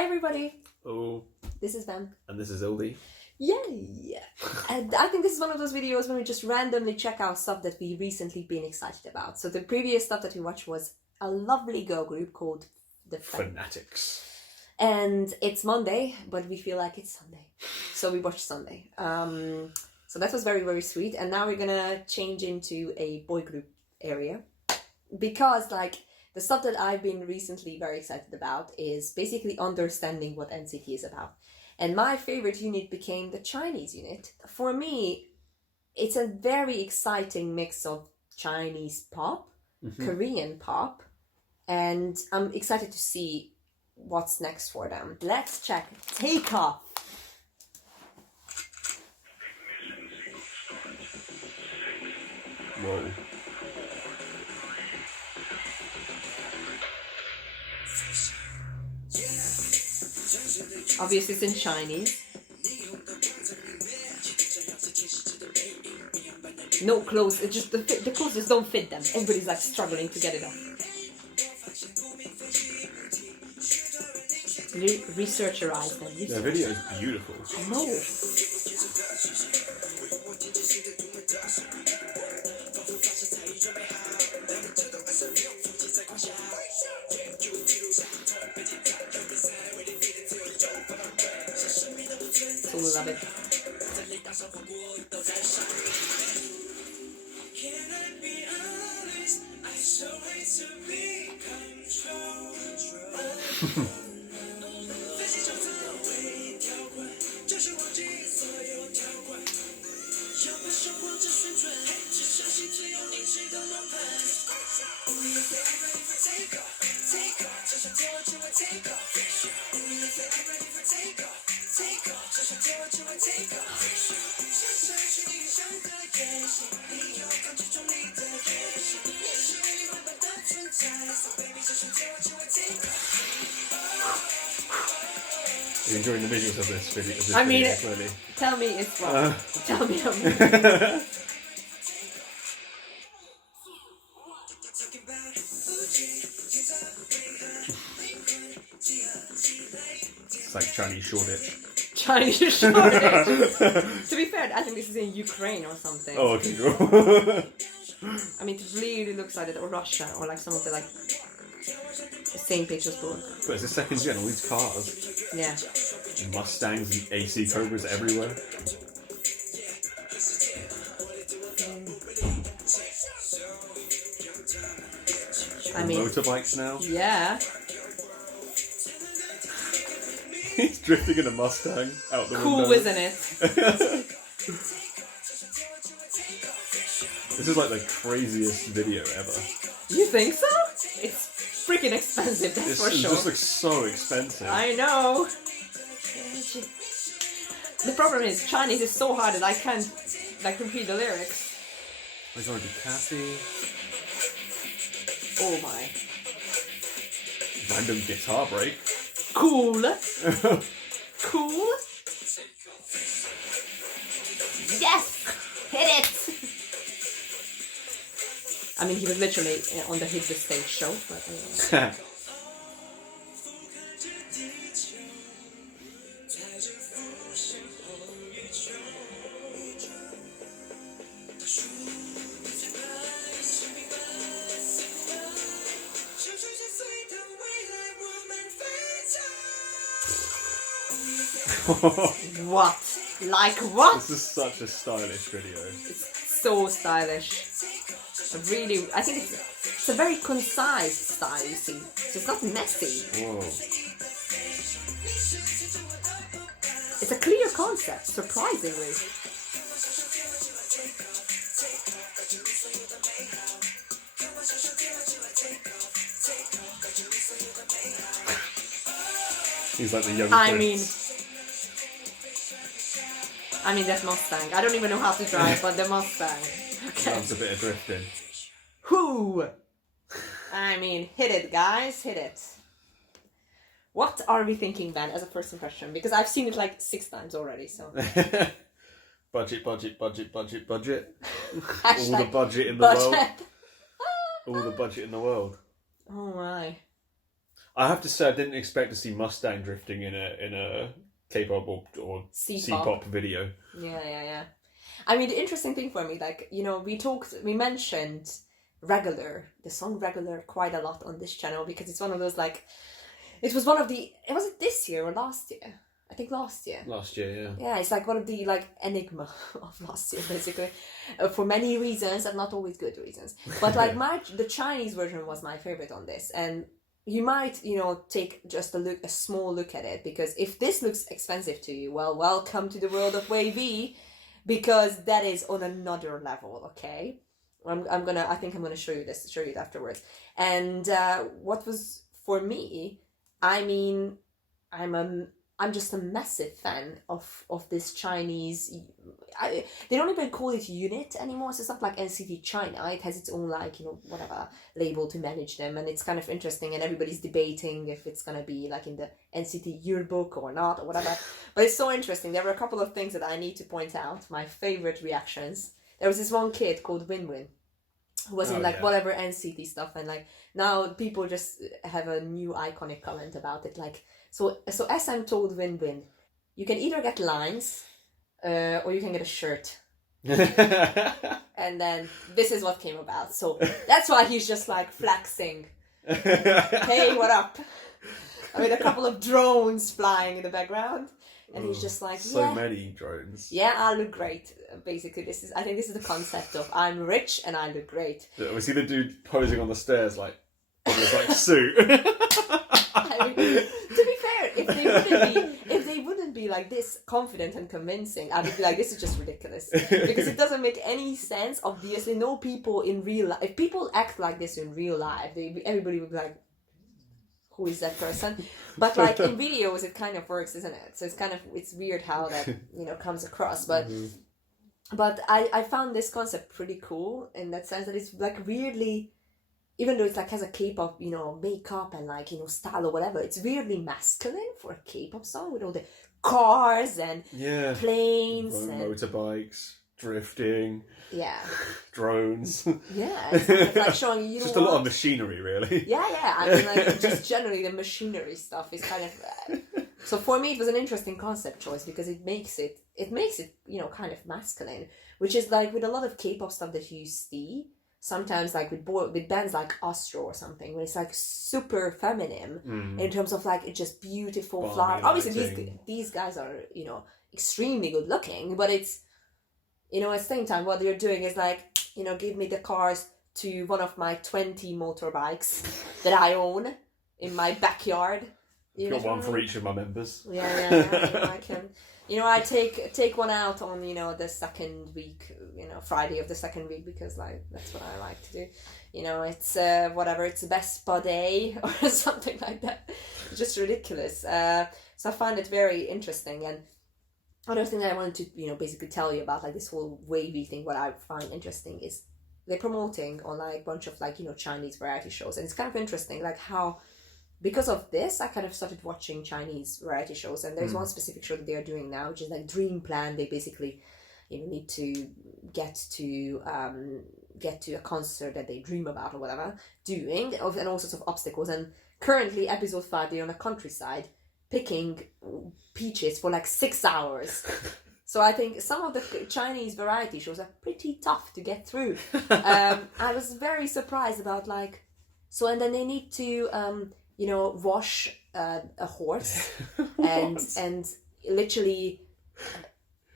Hi everybody, Oh, this is Van. and this is Ildi. Yay! And I think this is one of those videos when we just randomly check out stuff that we recently been excited about. So the previous stuff that we watched was a lovely girl group called The Fanatics. And it's Monday, but we feel like it's Sunday. So we watched Sunday. So that was very, very sweet. And now we're gonna change into a boy group area. Because the stuff that I've been recently very excited about is basically understanding what NCT is about. And my favorite unit became the Chinese unit. For me, it's a very exciting mix of Chinese pop, Korean pop, and I'm excited to see what's next for them. Let's check Takeoff. Whoa. Obviously it's in Chinese. No clothes, it's just the clothes just don't fit them. Everybody's struggling to get it off. Researcherize them. Their video is beautiful. I know. So we love it. You're enjoying the visuals of this video? I mean, clearly. Tell me it's wrong. Tell me I'm It's like Chinese Shoreditch. Chinese shortage. To be fair, I think this is in Ukraine or something. Oh, okay, cool. I mean, it really looks like it, or Russia, or some of the St. Petersburg. But it's a second gen, all these cars. Yeah. Mustangs and AC Cobras everywhere. I mean, motorbikes now. Yeah. He's drifting in a Mustang out the window. Cool, isn't it? This is like the craziest video ever. You think so? It's freaking expensive, that's for sure. It just looks so expensive. I know. The problem is, Chinese is so hard that I can't repeat the lyrics. We're going to Cassie. Oh my. Random guitar break. Cool. Cool. Yes! Hit it! I mean, he was literally on the Hit the Stage show, but... What? Like what? This is such a stylish video. It's so stylish. I think it's a very concise style, you see. So it's not messy. Whoa. It's a clear concept, surprisingly. He's like the young I mean that Mustang. I don't even know how to drive, but the Mustang. Okay. Loves a bit of drifting. Whoo! I mean, hit it, guys, hit it. What are we thinking, Ben, as a first impression? Because I've seen it 6 times already, so... Budget. All the Hashtag budget in the world. All the budget in the world. Oh my. I have to say, I didn't expect to see Mustang drifting in a K-pop or C-pop video. Yeah. I mean, the interesting thing for me, like, you know, we mentioned Regular, the song Regular, quite a lot on this channel because it's one of those, like, was it this year or last year? I think last year. Last year, yeah. Yeah, it's like one of the, like, enigma of last year, basically, for many reasons and not always good reasons. But, like, the Chinese version was my favorite on this, and you might, you know, take just a small look at it, because if this looks expensive to you, well, welcome to the world of WayV, because that is on another level, okay? I think I'm gonna show you it afterwards. And what was for me, I mean, I'm just a massive fan of this Chinese. They don't even call it unit anymore. So it's not like NCT China. It has its own, like, you know, whatever label to manage them, and it's kind of interesting. And everybody's debating if it's gonna be like in the NCT yearbook or not or whatever. But it's so interesting. There were a couple of things that I need to point out. My favorite reactions. There was this one kid called Win, who was in whatever NCT stuff, and like now people just have a new iconic comment about it, like. So SM told Win, you can either get lines, or you can get a shirt. And then this is what came about. So that's why he's just like flexing. Hey, what up? I mean, a couple of drones flying in the background. And he's just like, so many drones. Yeah, I look great. Basically, I think this is the concept of I'm rich and I look great. We see the dude posing on the stairs like in his like suit. I mean, to be fair, if they wouldn't be like this confident and convincing, I would be like, this is just ridiculous, because it doesn't make any sense. Obviously, no people in real life. If people act like this in real life, everybody would be like, who is that person? But like in videos, it kind of works, isn't it? So it's weird how that, you know, comes across. But but I found this concept pretty cool in that sense that it's like weirdly. Even though it's like has a K-pop, you know, makeup and like, you know, style or whatever, it's weirdly masculine for a K-pop song with all the cars and planes and motorbikes, drifting, drones. Yeah, it's like showing you just a lot of machinery, really. Yeah. I mean, like just generally the machinery stuff is kind of. So for me, it was an interesting concept choice because it makes it, you know, kind of masculine, which is like with a lot of K-pop stuff that you see. Sometimes like with bands like Astro or something, where it's like super feminine in terms of like it's just beautiful flowers. Obviously these guys are, you know, extremely good looking, but it's, you know, at the same time what they're doing is like, you know, give me the cars to one of my 20 motorbikes that I own in my backyard. Got one for each of my members. Yeah. You know, I can. You know, I take one out on, you know, the second week, you know, Friday of the second week, because like that's what I like to do. You know, it's whatever, it's best spa day or something like that. It's just ridiculous. So I find it very interesting. And another thing that I wanted to, you know, basically tell you about like this whole wavy thing, what I find interesting is they're promoting on like a bunch of like, you know, Chinese variety shows, and it's kind of interesting like how. Because of this, I kind of started watching Chinese variety shows, and there's one specific show that they are doing now, which is like Dream Plan. They basically, you know, need to get to a concert that they dream about or whatever, and all sorts of obstacles. And currently, episode 5, they're on a countryside picking peaches for like 6 hours. So I think some of the Chinese variety shows are pretty tough to get through. I was very surprised about like, so and then they need to. You know, wash a horse and literally,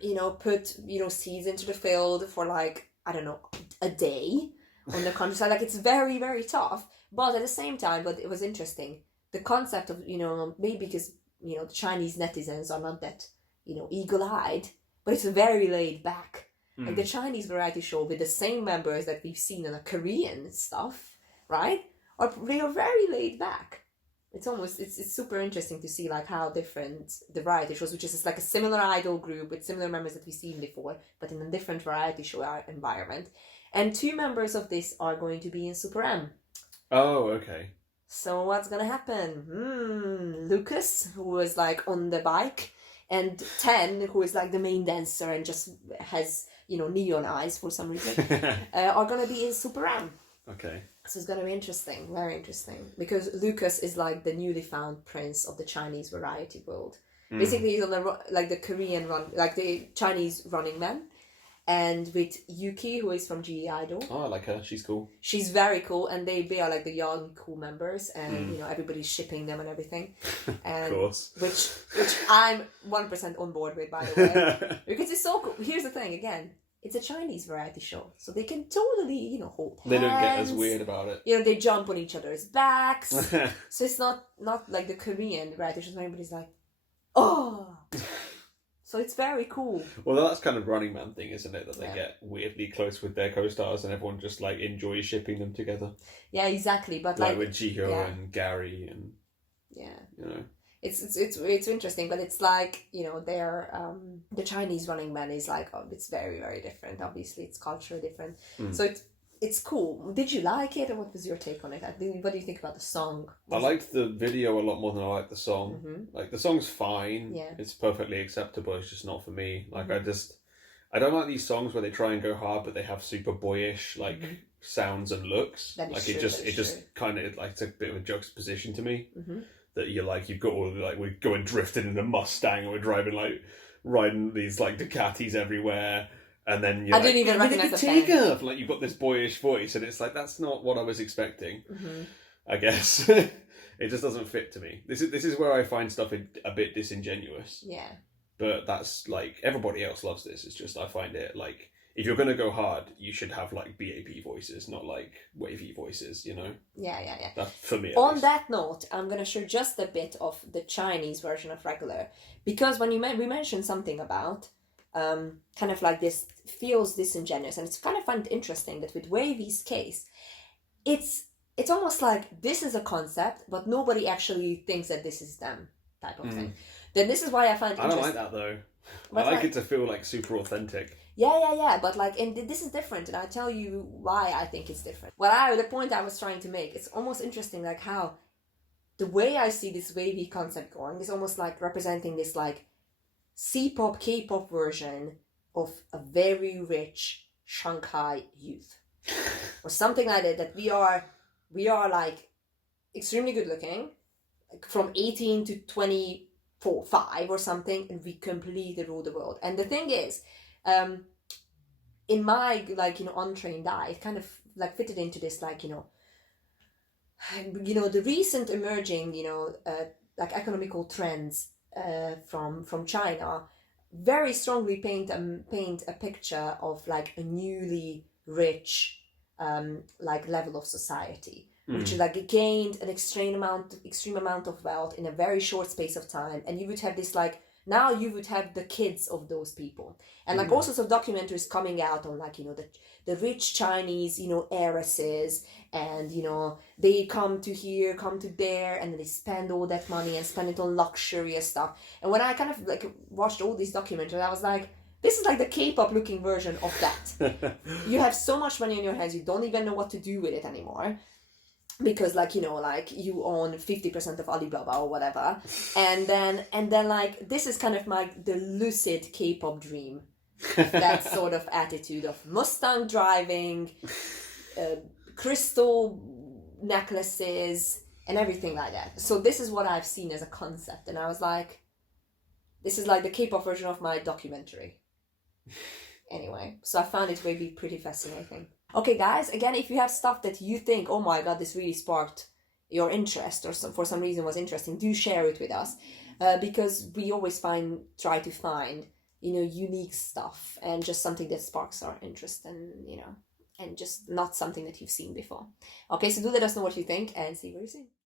you know, put, you know, seeds into the field for like, I don't know, a day on the countryside. Like it's very, very tough. But at the same time, but it was interesting. The concept of, you know, maybe because, you know, the Chinese netizens are not that, you know, eagle-eyed, but it's very laid back. Like the Chinese variety show with the same members that we've seen on the Korean stuff, right? They are very laid back. It's super interesting to see like how different the variety shows, which is like a similar idol group with similar members that we've seen before, but in a different variety show environment. And 2 members of this are going to be in Super M. Oh, okay. So what's gonna happen? Lucas, who was like on the bike, and Ten, who is like the main dancer and just has, you know, neon eyes for some reason, are gonna be in Super M. Okay. So it's gonna be interesting, very interesting, because Lucas is like the newly found prince of the Chinese variety world. Basically, he's on the Korean like the Chinese Running Man, and with Yuki, who is from GE Idol. Oh, I like her. She's cool. She's very cool, and they are like the young cool members, and everybody's shipping them and everything. And of course. Which I'm 1% on board with, by the way, because it's so cool. Here's the thing, again. It's a Chinese variety show, so they can totally, hold hands. They don't get as weird about it. They jump on each other's backs. So it's not like the Korean variety shows where everybody's like, oh. So it's very cool. Well, that's kind of Running Man thing, isn't it? That they get weirdly close with their co-stars and everyone just like enjoys shipping them together. Yeah, exactly. But like with Jiho and Gary and It's interesting, but it's like, they're the Chinese Running Man is like, it's very, very different. Obviously, it's culturally different. So it's cool. Did you like it, or what was your take on it? What do you think about the song? I liked the video a lot more than I liked the song. Like the song's fine. Yeah. It's perfectly acceptable. It's just not for me. Like I don't like these songs where they try and go hard, but they have super boyish like sounds and looks. Like it just kind of like it's a bit of a juxtaposition to me. That you've got all like we're going drifting in a Mustang and we're driving like riding these like Ducatis everywhere, and then you're didn't even recognize the Tiger. Like you've got this boyish voice, and it's like that's not what I was expecting. I guess it just doesn't fit to me. This is where I find stuff a bit disingenuous. Yeah. But that's like everybody else loves this. It's just I find it like if you're gonna go hard, you should have like BAP voices, not like wavy voices. Yeah. That's for me. On that note, I'm gonna share just a bit of the Chinese version of regular, because when we mentioned something about kind of like this feels disingenuous, and it's kind of find it interesting that with Wavy's case, it's almost like this is a concept, but nobody actually thinks that this is them type of thing. Then this is why I find it interesting. I don't like that though. I like it to feel like super authentic. Yeah. But like, and this is different, and I'll tell you why I think it's different. The point I was trying to make, it's almost interesting, like how the way I see this wavy concept going is almost like representing this like C-pop, K-pop version of a very rich Shanghai youth, or something like that. That we are like extremely good looking, like from 18 to 24, 5 or something, and we completely rule the world. And the thing is, in my untrained eye, it kind of like fitted into this like the recent emerging like economical trends from China very strongly paint a picture of like a newly rich like level of society, which like gained an extreme amount of wealth in a very short space of time, and you would have this like now you would have the kids of those people, and like all sorts of documentaries coming out on like the rich Chinese heiresses, and they come to here, come to there, and they spend all that money and spend it on luxurious stuff. And when I kind of like watched all these documentaries, I was like, this is like the K-pop looking version of that. You have so much money in your hands, you don't even know what to do with it anymore, because like you own 50% of Alibaba or whatever, and then like this is kind of like the lucid K-pop dream, that sort of attitude of Mustang driving, crystal necklaces and everything like that. So this is what I've seen as a concept, and I was like, this is like the K-pop version of my documentary. Anyway, so I found it maybe pretty fascinating. Okay, guys, again, if you have stuff that you think, oh my god, this really sparked your interest, or for some reason was interesting, do share it with us, because we always try to find unique stuff, and just something that sparks our interest, and and just not something that you've seen before. Okay, so do let us know what you think, and see you very soon.